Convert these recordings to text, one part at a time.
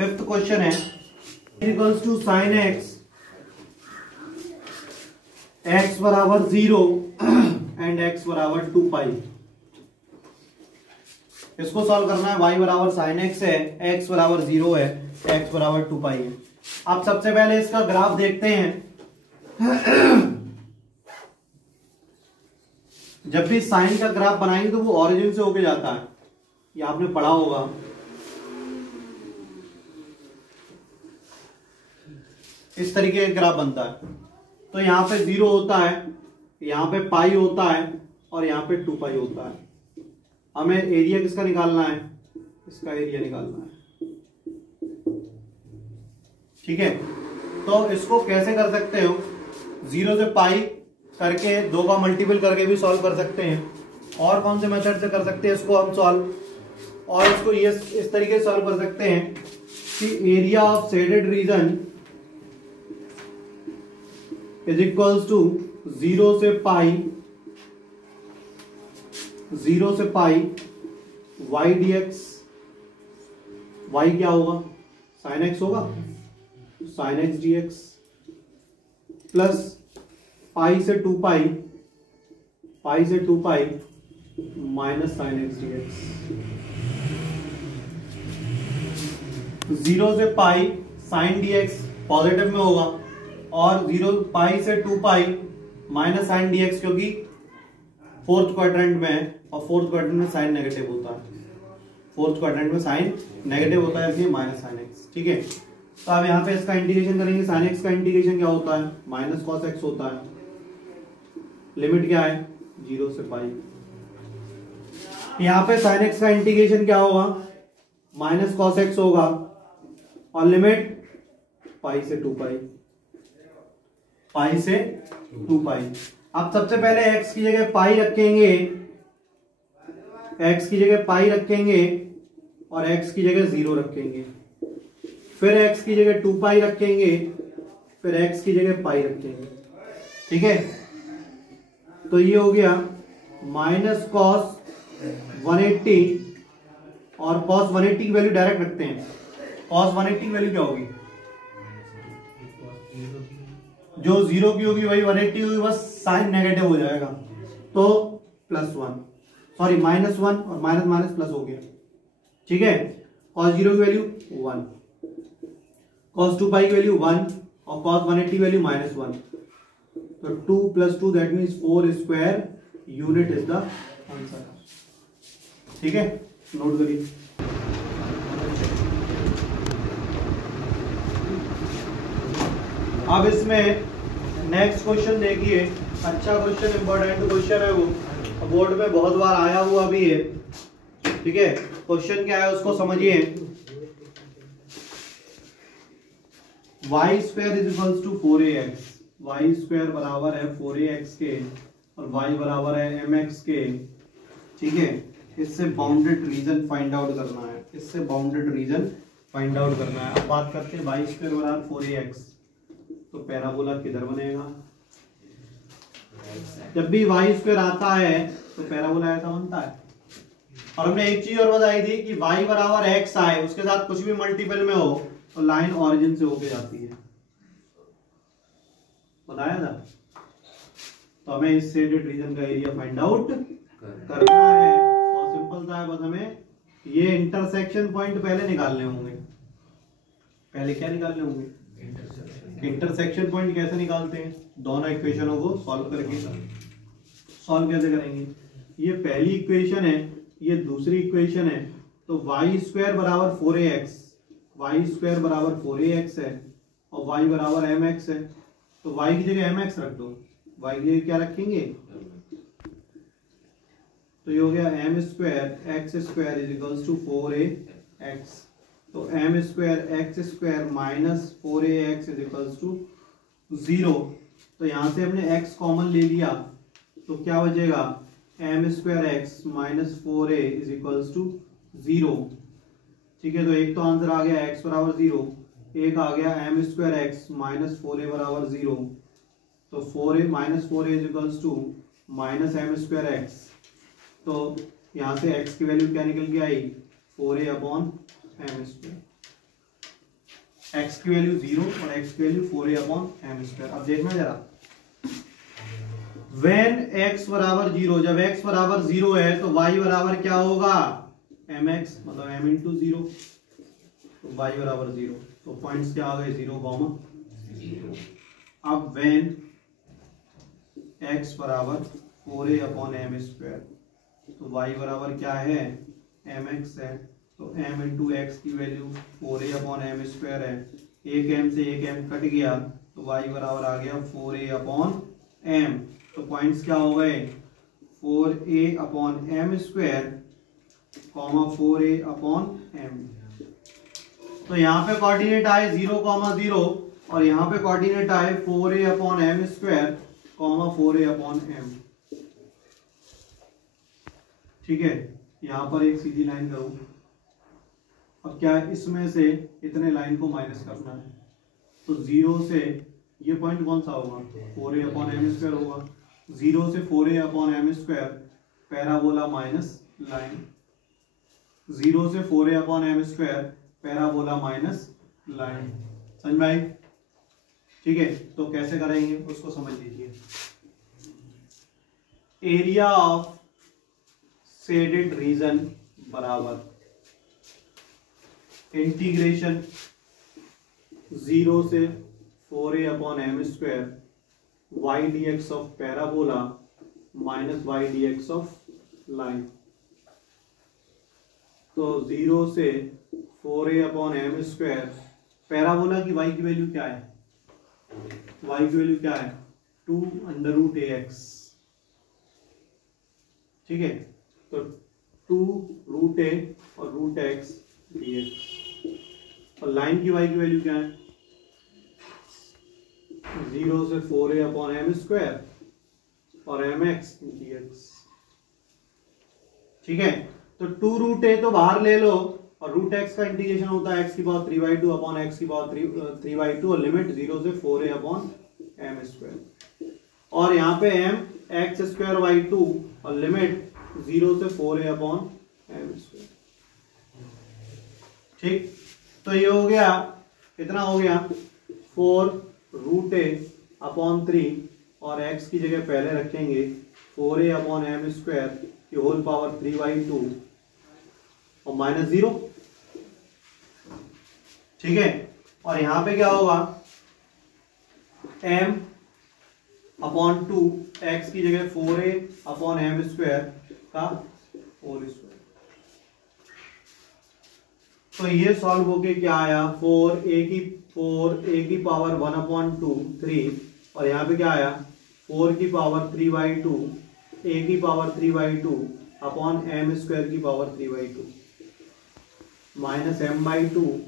Fifth question है equals to sine x x बराबर 0 and x बराबर 2 पाई। इसको सॉल्व करना है। y बराबर साइन एक्स है, x बराबर 0 है, x बराबर 2 पाई है। अब सबसे पहले इसका ग्राफ देखते हैं। जब भी साइन का ग्राफ बनाएंगे तो वो ओरिजिन से होके जाता है, ये आपने पढ़ा होगा। इस तरीके का ग्राफ बनता है। तो यहाँ पे 0 होता है, यहाँ पे पाई होता है और यहाँ पे 2 पाई होता है। हमें एरिया किसका निकालना है? इसका एरिया निकालना है। ठीक है, तो इसको कैसे कर सकते हो? 0 से पाई करके 2 का मल्टीपल करके भी सॉल्व कर सकते हैं। और कौन से मेथड से कर सकते हैं इसको हम सॉल्व? और इसको ये इस तरीके से सॉल्व कर सकते हैं कि area of shaded region is equals to 0 से पाई y dx। y क्या होगा? sin x होगा, sin x dx plus pi से 2 pi minus sin x dx। 0 से पाई sin dx पॉजिटिव में होगा और 0 पाई से 2 पाई माइनस sin dx, क्योंकि फोर्थ क्वाड्रेंट में है और फोर्थ क्वाड्रेंट में साइन नेगेटिव होता है। फोर्थ क्वाड्रेंट में साइन नेगेटिव होता है, इसलिए माइनस साइन एक्स। ठीक है, तो अब यहाँ पे इसका इंटीग्रेशन करेंगे। साइन एक्स का इंटीग्रेशन क्या होता है? माइनस कॉस एक्स होता है। लिमिट क्या है? 0 से पाई। यहाँ पे साइन एक्स का इंटीग्रेशन क्या होगा? माइनस कॉस एक्स होगा और लिमिट पाई से 2 पाई, पाई से 2 पाई। अब सबसे पहले x की जगह पाई रखेंगे, x की जगह पाई रखेंगे और x की जगह 0 रखेंगे। फिर x की जगह 2 पाई रखेंगे, फिर x की जगह पाई रखेंगे। ठीक है, तो ये हो गया माइनस कॉस 180 और कॉस 180 की वैल्यू डायरेक्ट रखते हैं। कॉस 180 की वैल्यू क्या होगी? जो 0 की होगी वही 180 होगी, बस साइन नेगेटिव हो जाएगा तो +1, सॉरी -1 और माइनस माइनस प्लस हो गया। ठीक है, cos 0 की वैल्यू 1, cos 2 पाई की वैल्यू 1 और cos 180 की वैल्यू -1। तो 2 + 2 that means 4 square unit is the answer. ठीक है, नोट करिए। अब इसमें नेक्स्ट क्वेश्चन देखिए, अच्छा क्वेश्चन, इंपॉर्टेंट क्वेश्चन है, वो बोर्ड में बहुत बार आया हुआ भी है। ठीक है, क्वेश्चन क्या है उसको समझिए। y square is equals to 4ax। y square बराबर है 4ax के और y बराबर है mx के। ठीक है, इससे बाउंडेड रीजन फाइंड आउट करना है, इससे बाउंडेड रीजन फाइंड आउट करना है। अब बात करते हैं y स्क्वायर बराबर 4ax, तो पैराबोला किधर बनेगा? जब भी y स्क्वायर आता है तो पैराबोला ऐसा बनता है। और हमने एक चीज और बताई थी कि y बराबर x आए, उसके साथ कुछ भी मल्टीपल में हो तो लाइन ओरिजिन से होके जाती है, बताया था। तो हमें इस शेडेड रीजन का एरिया फाइंड आउट करना है। बहुत सिंपल सा है, बस हमें ये इंटरसेक्शन पॉइंट पहले निकालने होंगे। पहले क्या निकालने होंगे? Intersection point. कैसे निकालते हैं? दोनों इक्वेशनों को सॉल्व करके। सॉल्व कैसे करेंगे? ये पहली इक्वेशन है, ये दूसरी इक्वेशन है। तो y स्क्वायर बराबर 4ax, y स्क्वायर बराबर 4ax है और y बराबर mx है। तो y की जगह mx रख दो, y की जगह क्या रखेंगे? तो ये हो गया m square x square is equals to 4ax। तो m square x square minus 4ax is equals to 0। तो यहां से हमने x कॉमन ले लिया तो क्या बचेगा? m square x minus 4a is equals to 0। ठीक है, तो एक तो आंसर आ गया x बराबर 0, एक आ गया m square x minus 4a बराबर 0। तो 4a minus 4a is equals to minus m square x। तो यहाँ से x की वैल्यू क्या निकल के आई? 4a upon m square. x की वैल्यू 0 और x की वैल्यू 4a/m²। अब देखना जरा, when x बराबर 0, जब x बराबर 0 है तो y बराबर क्या होगा, mx, मतलब m इंटू 0, तो y बराबर 0, तो पॉइंट्स क्या आ गए 0, 0। अब when x बराबर 4a/m², तो y बराबर क्या है, mx है, तो m इंटू एक्स की वैल्यू 4a/m² है, एक m से एक m कट गया तो y बराबर आ गया 4a/m। तो पॉइंट्स क्या हो गए, 4a/m², 4a/m। तो यहाँ पे कोऑर्डिनेट आए 0, 0 और यहाँ पे कोऑर्डिनेट आए 4a/m², 4a/m। ठीक है, यहाँ पर एक सीधी लाइन करूँ। अब क्या है, इसमें से इतने लाइन को माइनस करना है, तो 0 से ये पॉइंट कौन सा होगा, 4a/m² होगा। 0 से 4a/m², पैराबोला माइनस लाइन, 0 से 4a/m², पैराबोला माइनस लाइन। समझ में आई? ठीक है, तो कैसे करेंगे उसको समझ लीजिए। एरिया ऑफ शेडेड रीजन बराबर इंटीग्रेशन 0 से 4a/m² y dx of parabola minus y dx of line. तो 0 से 4a/m², पैराबोला की y की वैल्यू क्या है, y की वैल्यू क्या है, 2√ax। ठीक है, तो 2√a और √x dx। और लाइन की y की वैल्यू क्या है, 0 से 4a/m² और mx dx। ठीक है, तो 2√a तो बाहर ले लो और √x का इंटीग्रेशन होता है x⁵2 अपॉन x⁵3/2 और लिमिट 0 से 4a/m²। और यहाँ पे m x²/2 और लिमिट 0 से 4a/m²। ठीक, तो ये हो गया, कितना हो गया, 4√a/3 और x की जगह पहले रखेंगे 4a/m² की होल पावर 3/2 और माइनस 0। ठीक है, और यहां पे क्या होगा, m/2, x की जगह 4a/m² का होल स्क्वायर। तो ये सॉल्व होके क्या आया, 4a की पावर 1/2 3 और यहाँ पे क्या आया 4 की पावर 3/2 a की पावर 3/2 अपॉन m² की पावर 3/2 माइनस m/2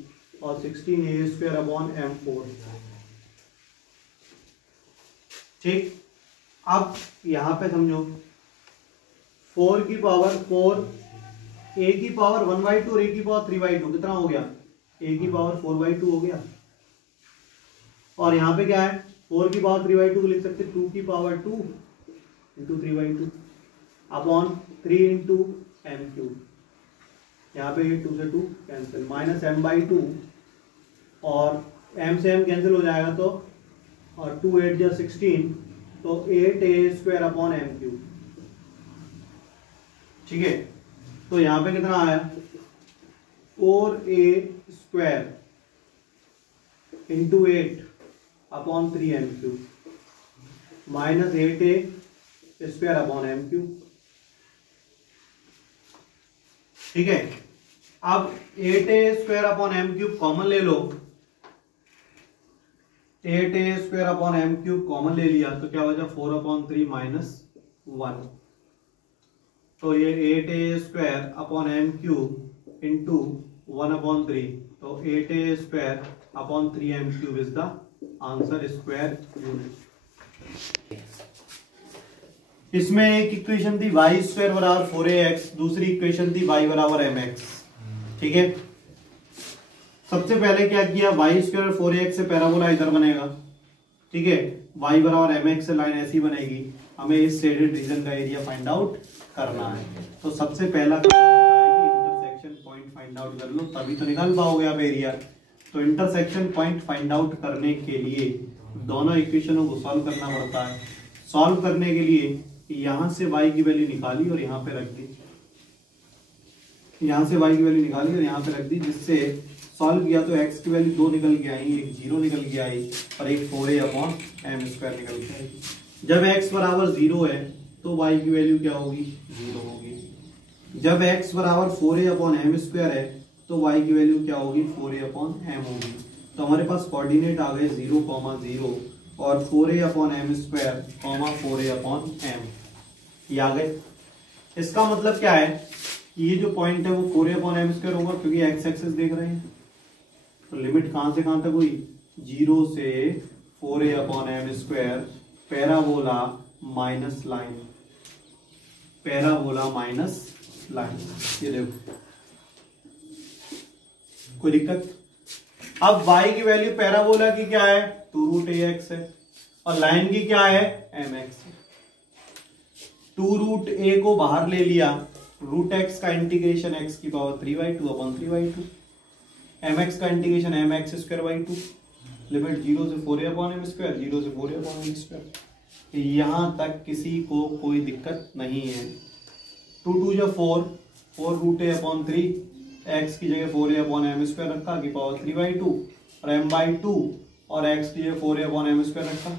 और 16a² अपॉन m4। ठीक, अब यहाँ पे समझो 4 की पावर 4, a की पावर 1/2 और a की पावर 3/2 कितना हो गया, a की पावर 4/2 हो गया। और यहाँ पे क्या है, 4 की पावर 3/2 को लिख सकते 2 की power 2 into 3/2 upon 3 into m³। यहाँ पे 2 से 2 कैंसिल, माइनस m/2 और m से m कैंसिल हो जाएगा तो, और 2 8 जा 16 तो 8a² अपॉन m³। ठीक है, तो यहाँ पे कितना आया 4a² into 8 upon 3m³ minus 8a² upon m³। ठीक है, अब 8a² अपॉन m³ कॉमन ले लो, 8a² अपॉन m³ कॉमन ले लिया तो क्या बचा 4/3 माइनस 1। तो ये 8a² अपॉन m³ इंटू 1/3, तो 8a² upon 3m³ is the answer, square unit. इसमें एक इक्वेशन थी y² बराबर 4ax, दूसरी इक्वेशन थी y बराबर mx। ठीक है, सबसे पहले क्या किया, y² और 4ax से पैराबोला इधर बनेगा। ठीक है, y बराबर mx से लाइन ऐसी बनेगी। हमें इस शेडेड रीजन का एरिया फाइंड आउट करना है। तो सबसे पहला काम होता है कि इंटरसेक्शन पॉइंट फाइंड आउट कर लो, तभी तो निकाल पाओगे आप एरिया। तो इंटरसेक्शन पॉइंट फाइंड आउट करने के लिए दोनों इक्वेशनों को सॉल्व करना पड़ता है। सॉल्व करने के लिए यहां से y की वैल्यू निकाली और यहाँ पे रख दी, यहां से y की वैल्यू निकाली और यहाँ पे रख दी, जिससे सॉल्व किया तो x की वैल्यू 2 निकल के आई, एक 0 निकल के आई और एक 4a/m² निकल के आई। जब x बराबर 0 है तो y की वैल्यू क्या होगी, 0 होगी। जब x बराबर 4a/m² है तो y की वैल्यू क्या होगी, 4a/m होगी। तो हमारे पास कोऑर्डिनेट आ गए 0, 0 और 4a/m², 4a/m ये आ गए। इसका मतलब क्या है कि ये जो पॉइंट है वो 4a/m² होगा, क्योंकि एक्स एक्सिस देख रहे हैं। तो लिमिट कहां से कहां तक हुई, 0 से 4a/m², parabola minus line, parabola minus line. ये देखो, कोई दिक्कत? अब y की वैल्यू पैराबोला की क्या है, 2√ax है और लाइन की क्या है, mx है। 2√a को बाहर ले लिया, √x का इंटीग्रेशन x⁵3/2/3/2, mx का इंटीग्रेशन mx²/2, लिमिट 0 से 4a/m², 0 से 4a/m²। यहां तक किसी को कोई दिक्कत नहीं है। 2 2 जा 4, 4√a/3, x की जगह 4a/m² रखा की पावर 3/2 और m/2 और x की जगह 4a/m² रखा।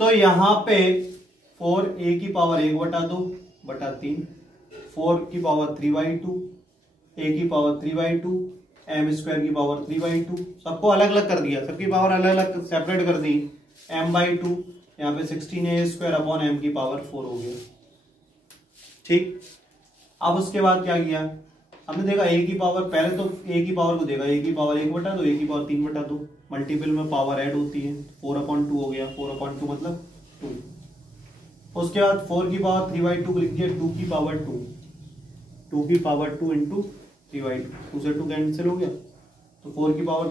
तो यहाँ पे 4a की पावर 1/2/3, 4 की पावर 3/2, a की पावर 3/2, m² की पावर 3/2, सबको अलग अलग कर दिया, सबकी पावर अलग अलग सेपरेट कर दी। m/2 यहाँ पे 16a²/m की पावर 4 हो गया। ठीक, अब उसके बाद क्या किया, हमने देखा a की पावर, पहले तो a की पावर को देखा, a की पावर 1/2, a की पावर 3/2, मल्टीपल में पावर ऐड होती है, 4/2 हो गया, 4/2 मतलब 2। उसके बाद 4 की पावर 3/2 को लिख दिया, 2 की पावर 2, 2 की पावर 2 इंटू 3/2, 2 से 2 कैंसिल हो गया, तो 4 की पावर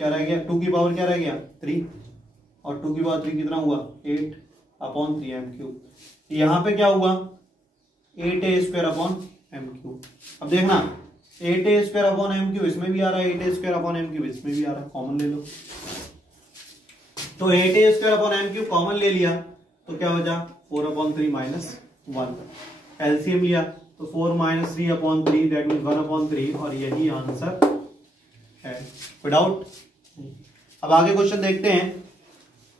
क्या रह गया, 2 की पावर क्या रह गया, 3, और 2 की पावर 3 कितना हुआ, 8/3m³। यहाँ पे क्या हुआ, 8a²/m³। अब देखना 8a²/m³ इसमें भी आ रहा है, 8a²/m³ इसमें भी आ रहा है, कॉमन ले लो। तो 8a²/m³ कॉमन ले लिया तो क्या बचा, 4/3 - 1। एलसीएम लिया तो 4 - 3/3 दैट मींस 1/3, और यही आंसर है। कोई डाउट? अब आगे क्वेश्चन देखते हैं।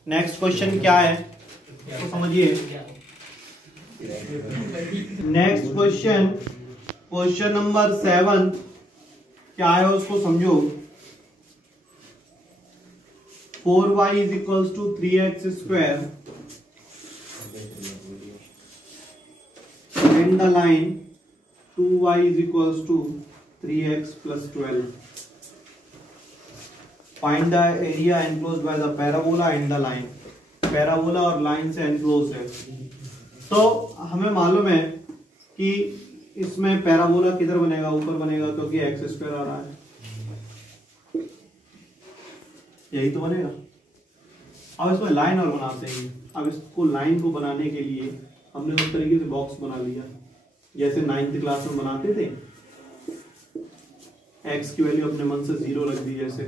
नेक्स्ट क्वेश्चन क्या है तो समझिए। नेक्स्ट क्वेश्चन, क्वेश्चन नंबर 7 क्या है उसको समझो। 4y = 3x² and the line 2y = 3x + 12. Find the area enclosed by the parabola and the line. Parabola और लाइन से एनक्लोज है। तो हमें मालूम है कि इसमें पैराबोला किधर बनेगा, ऊपर बनेगा, क्योंकि x² आ रहा है, यही तो बनेगा। अब इसमें लाइन और बनाते हैं। अब इसको लाइन को बनाने के लिए हमने उस तरीके से बॉक्स बना लिया जैसे 9th क्लास में बनाते थे। x की वैल्यू अपने मन से 0 रख दी जैसे,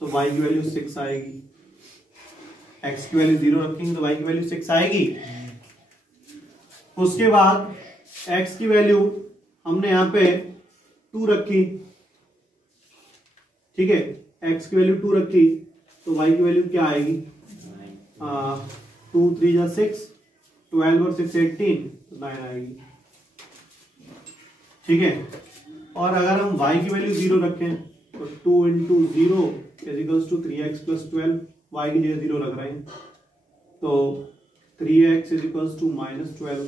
तो y की वैल्यू 6 आएगी। x की वैल्यू 0 रखेंगे तो y की वैल्यू 6 आएगी। उसके बाद x की वैल्यू हमने यहाँ पे 2 रखी, ठीक है, x की वैल्यू 2 रखी तो y की वैल्यू क्या आएगी, 2 3 जा 6, 12 और 6 18, तो 9 आएगी। ठीक है, और अगर हम y की वैल्यू 0 रखें तो 2 × 0 = 3x + 12, y की जगह 0 रख रहे हैं तो 3x = -12,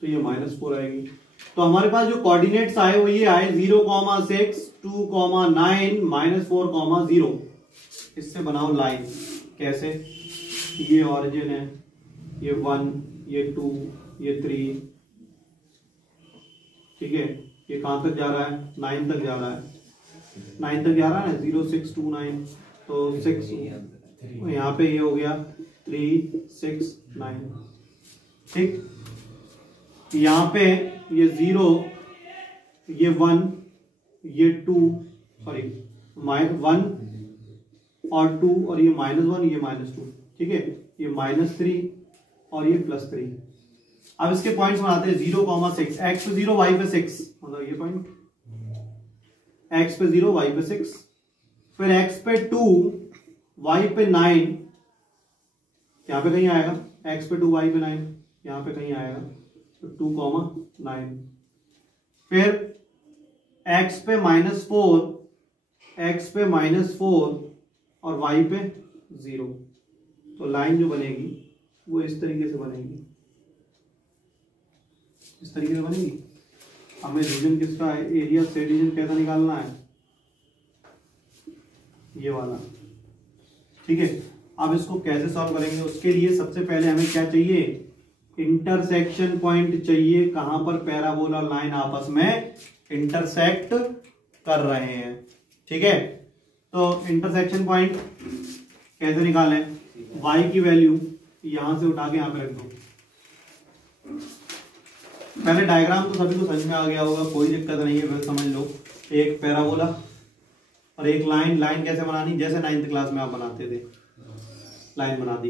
तो ये -4 आएगी। तो हमारे पास जो कोऑर्डिनेट्स आए वो ये आए 0, 6, 2, 9, -4, 0। इससे बनाओ लाइन। कैसे, ये ऑरिजिन है, ये 1, ये 2, ये 3, ठीक है, ये कहां तक जा रहा है, 9 तक जा रहा है, 9 तक जा रहा है ना, 0 6 2 9, तो 6 यहाँ पे ये हो गया 3 6 9, ठीक। यहाँ पे ये 0, ये 1, ये 2 सॉरी -1 और 2 और ये -1 ये -2, ठीक है, ये -3 और ये +3। अब इसके पॉइंट्स बनाते हैं 0,6, x पे 0 y पे 6, मतलब ये पॉइंट x पे 0 y पे 6, फिर x पे 2 y पे 9, यहां पे कहीं आएगा, x पे 2 y पे 9 यहां पे कहीं आएगा, तो 2,9, फिर x पे -4, x पे -4 और y पे 0। तो लाइन जो बनेगी वो इस तरीके से बनेगी, इस तरीके से बनेगी। हमें रीजन किसका है, एरिया से रीजन कैसा निकालना है, ये वाला, ठीक है। अब इसको कैसे सॉल्व करेंगे, उसके लिए सबसे पहले हमें क्या चाहिए, इंटरसेक्शन पॉइंट चाहिए, कहां पर पैराबोला लाइन आपस में इंटरसेक्ट कर रहे हैं, ठीक है। तो इंटरसेक्शन पॉइंट कैसे निकालें, y की वैल्यू यहां से उठा के यहां पे रख दो। पहले डायग्राम तो सभी को समझ में आ गया होगा, कोई दिक्कत नहीं है, फिर समझ लो। एक पैराबोला और एक लाइन, लाइन कैसे बनानी, जैसे 9th क्लास में आप बनाते थे, लाइन बना दी,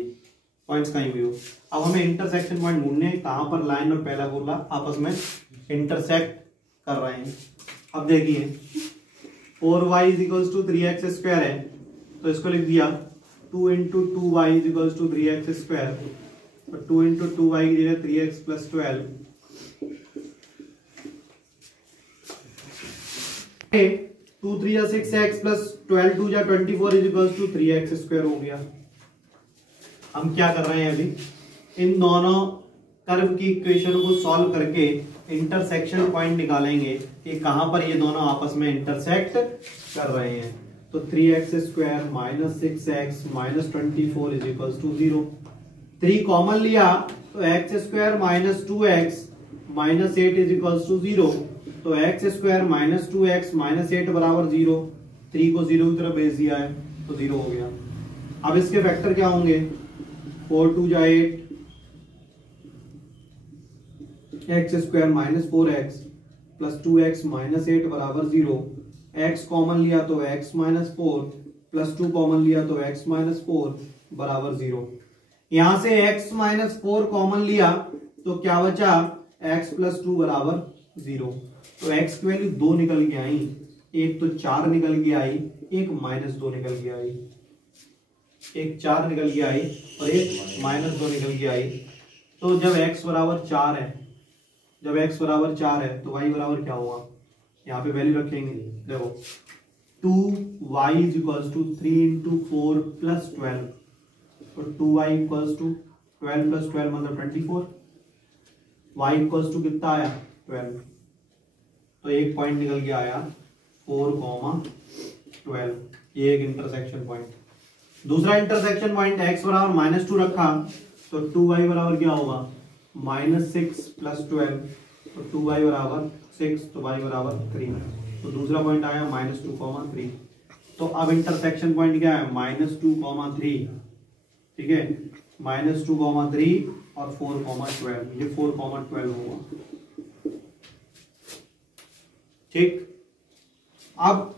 पॉइंट्स कहीं भी हो। अब हमें इंटरसेक्शन पॉइंट ढूंढने, कहां पर लाइन और पैराबोला आपस में इंटरसेक्ट कर रहे हैं। अब देखिए 4y = 3x² है, तो इसको लिख दिया 2 × 2y = 3x², और 2 × 2y की जगह 3x + 12, 2 3 या 6x + 12 2 या 24 = 3x² हो गया। हम क्या कर रहे हैं अभी, इन दोनों कर्व की इक्वेशन को सॉल्व करके इंटरसेक्शन पॉइंट निकालेंगे कि कहां पर ये दोनों आपस में इंटरसेक्ट कर रहे हैं। तो 3x² - 6x - 24 = 0। 3 कॉमन लिया तो x² - 2x - 8 = 0। तो x² - 2x - 8 = 0। 3 को 0 की तरफ भेज दिया है तो 0 हो गया। अब इसके फैक्टर क्या होंगे, 4 2 = 8, x² - 4x + 2x - 8 = 0। x common लिया तो x - 4 + 2 कॉमन लिया तो x - 4 = 0। यहां से x - 4 कॉमन लिया तो क्या बचा, x + 2 = 0। तो x की वैल्यू 2 निकल के आई, एक तो 4 निकल के आई, एक -2 निकल के आई, एक 4 निकल के आई और एक -2 निकल के आई। तो जब x = 4 है, जब x = 4 है तो y बराबर क्या होगा, यहाँ पे वैल्यू रखेंगे, देखो 2y = 3 × 4 + 12, तो 2y = 12 + 12 मतलब 24, y = कितना आया 12, तो एक पॉइंट निकल के आया 4,12, ये एक इंटरसेक्शन पॉइंट। दूसरा इंटरसेक्शन पॉइंट x = -2 रखा तो 2y बराबर क्या होगा, -6 + 12, तो 2y = 6, तो y = 3, तो दूसरा पॉइंट आया -2,3। तो अब इंटरसेक्शन पॉइंट क्या है, -2,3, ठीक है, -2,3 और 4,12, ये 4,12 होगा, ठीक। अब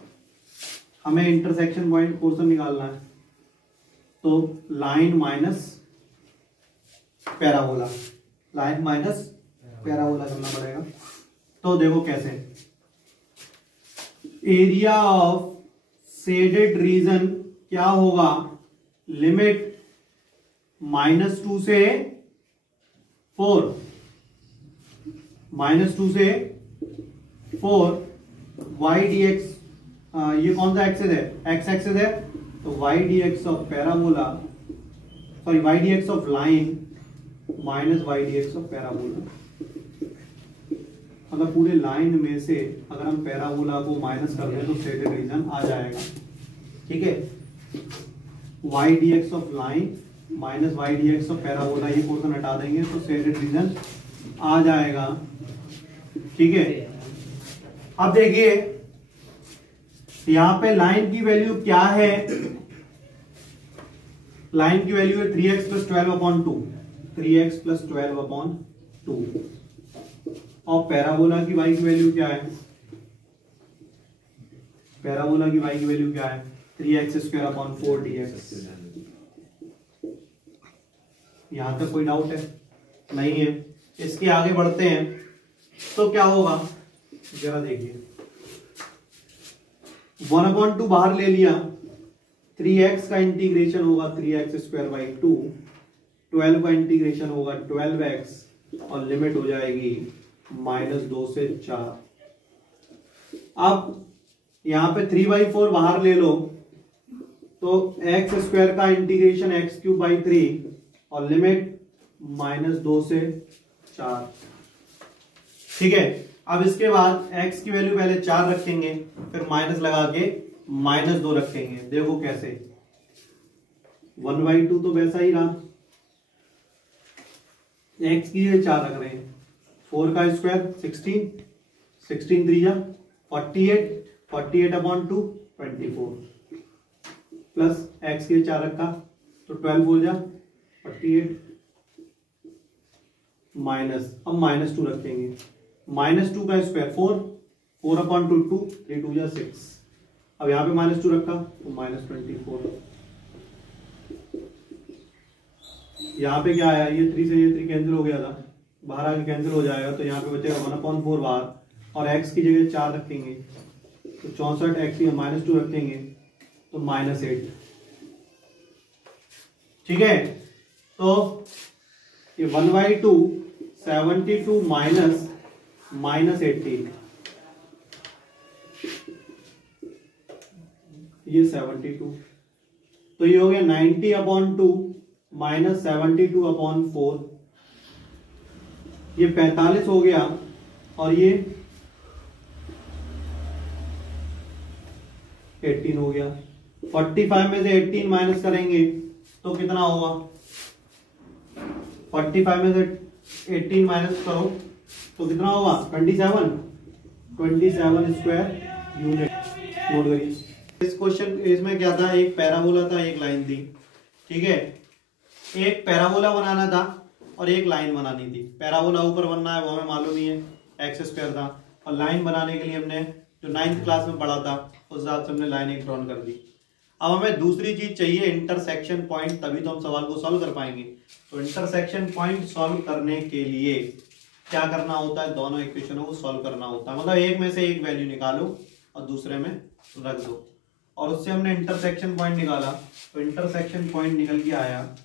हमें इंटरसेक्शन पॉइंट पोर्शन निकालना है, तो line minus parabola, line minus parabola करना पड़ेगा। तो देखो कैसे, एरिया ऑफ शेडेड रीजन क्या होगा, लिमिट -2 से 4, -2 से 4 y dx, ये कौन सा एक्सिस है, x एक्सिस है, तो y dx of parabola, sorry y dx of line minus y dx of parabola, मतलब पूरे लाइन में से अगर हम पैराबोला को माइनस कर दें तो शेडेड रीजन आ जाएगा, ठीक है। y dx of line minus y dx of parabola, ये पोर्शन हटा देंगे तो शेडेड रीजन आ जाएगा, ठीक है। अब देखिए यहां पे लाइन की वैल्यू क्या है, लाइन की वैल्यू है 3x + 12/2, 3x + 12/2, और पैराबोला की y की वैल्यू क्या है, पैराबोला की y की वैल्यू क्या है 3x² 4dx। यहां तक कोई डाउट है? नहीं है। इसके आगे बढ़ते हैं तो क्या होगा जरा देखिए, 1/2 बाहर ले लिया, 3x का इंटीग्रेशन होगा 3x²/2, 12 का इंटीग्रेशन होगा 12x और लिमिट हो जाएगी -2 से 4। अब यहां पे 3/4 बाहर ले लो तो x² का इंटीग्रेशन x³ और लिमिट -2 से 4। ठीक है। अब इसके बाद x की वैल्यू पहले 4 रखेंगे, फिर माइनस लगा के -2 रखेंगे। देखो कैसे, 1/2 तो वैसा ही रहा, x की जगह 4 रख रहे हैं, 4 का स्क्वायर 16, 16 3 48, 48/2 24 प्लस x के 4 रखा तो 12 बोल जा 48 माइनस, अब -2 रखेंगे, -2 का स्क्वायर 4, 4/2 2, 3 2 6। अब यहाँ पे -2 रखा तो -24। यहाँ पे क्या आया, ये 3 से ये 3 कैंसिल हो गया था, बाहर आके कैंसिल हो जाएगा तो यहाँ पे बचेगा 1/4 बाहर, और x की जगह 4 रखेंगे तो 64, x की -2 रखेंगे तो -8। ठीक है। तो ये 1/2 72 -18, ये 72, तो ये हो गया 90/2 -72/4, ये 45 हो गया, और ये 18 हो गया। 45 में से 18 माइनस करेंगे तो कितना होगा, 45 में से 18 माइनस करो तो कितना होगा 27 स्क्वायर यूनिट। नोट करिए इस क्वेश्चन, इसमें क्या था, एक पैराबोला था, एक लाइन थी। ठीक है, एक पैराबोला बनाना था और एक लाइन बनानी थी। पैराबोला ऊपर बनना है वो हमें मालूम ही है, x² था, और लाइन बनाने के लिए हमने जो 9th क्लास में पढ़ा था उस हिसाब से हमने लाइन एक ड्रॉन कर दी। अब हमें दूसरी चीज चाहिए, इंटरसेक्शन पॉइंट, तभी तो हम सवाल को सॉल्व कर पाएंगे। तो इंटरसेक्शन पॉइंट सॉल्व करने के लिए क्या करना होता है, दोनों इक्वेशनों को सॉल्व करना होता है। मतलब एक में से एक वैल्यू निकालो और दूसरे में रख दो, और उससे हमने इंटरसेक्शन पॉइंट निकाला। तो इंटरसेक्शन पॉइंट निकल के आया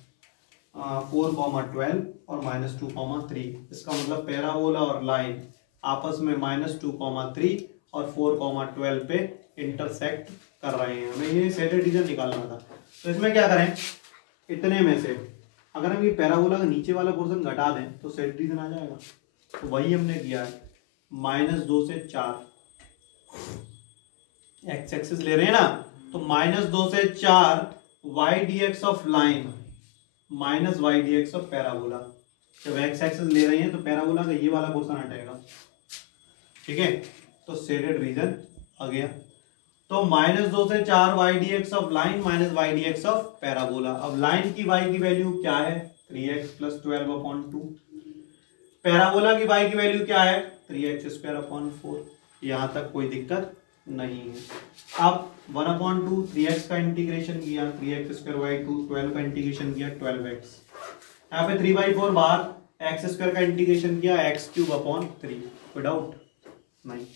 4,12 और -2,3। इसका मतलब पैराबोला और लाइन आपस में -2,3 और 4,12 पे इंटरसेक्ट कर रहे हैं। हमें ये सेट रीजन निकालना था। तो इसमें क्या करें, इतने में से अगर हम ये पैराबोला का नीचे वाला पोर्शन घटा दें तो सेट रीजन आ जाएगा। तो वही हमने किया है, -2 से 4 एक्स एक्सिस ले रहे हैं ना, तो -2 से 4 y dx of line minus y dx of parabola. जब एक्स एक्सिस ले रहे हैं तो पैराबोला का ये वाला पोर्शन हटेगा। ठीक है, तो सेडेड रीजन आ गया। तो -2 से 4 y dx of line minus y dx of parabola. अब लाइन की y की वैल्यू क्या है 3x + 12/2, पैराबोला की y की वैल्यू क्या है 3x²/4। यहां तक कोई दिक्कत नहीं है। अब 1/2 3x का इंटीग्रेशन किया, 3x²/2, 12 का इंटीग्रेशन किया 12x, यहाँ पे 3/4 बाहर, x² का इंटीग्रेशन किया x³/3। कोई डाउट नहीं।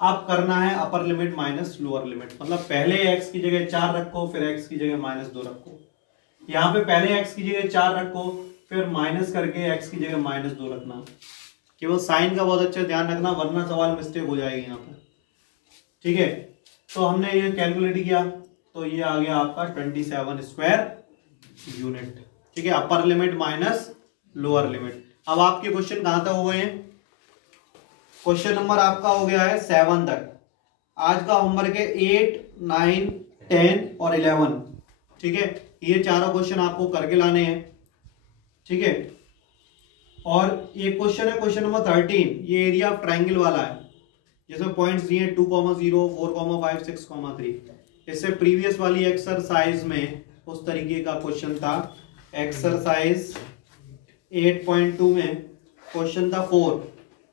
अब करना है upper limit minus lower limit, मतलब पहले x की जगह 4 रखो, फिर x की जगह -2 रखो। यहाँ पे पहले x की जगह 4 रखो, फिर माइनस करके x की जगह -2 रखना। केवल साइन का बहुत अच्छा ध्यान रखना, वरना सवाल मिस्टेक हो जाएगी यहाँ पे। ठीक है, तो हमने ये कैलकुलेट किया तो ये आ गया आपका 27 स्क्वायर यूनिट। ठीक है, upper limit minus lower limit. अब आपके क्वेश्चन कहां तक हो गए हैं, क्वेश्चन नंबर आपका हो गया है 7 तक। आज का होमवर्क है 8, 9, 10 और 11। ठीक है, ये चारों क्वेश्चन आपको करके लाने हैं। ठीक है, और ये क्वेश्चन है क्वेश्चन नंबर 13, ये एरिया ऑफ ट्राइंगल वाला है, जिसमें पॉइंट्स दिए 2, 0, 4, 5, 6, 3। इससे प्रीवियस वाली एक्सरसाइज में उस तरीके का क्वेश्चन था। एक्सरसाइज 8.2 में क्वेश्चन था 4,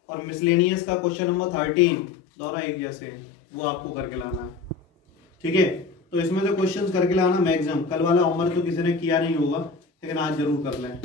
और मिसलेनियस का क्वेश्चन नंबर 13, दोनों एक जैसे हैं, वो आपको करके लाना है। ठीक है, तो इसमें से क्वेश्चंस करके लाना मैक्सिमम। कल वाला होमवर्क तो किसी ने किया नहीं होगा, लेकिन आज जरूर कर लें।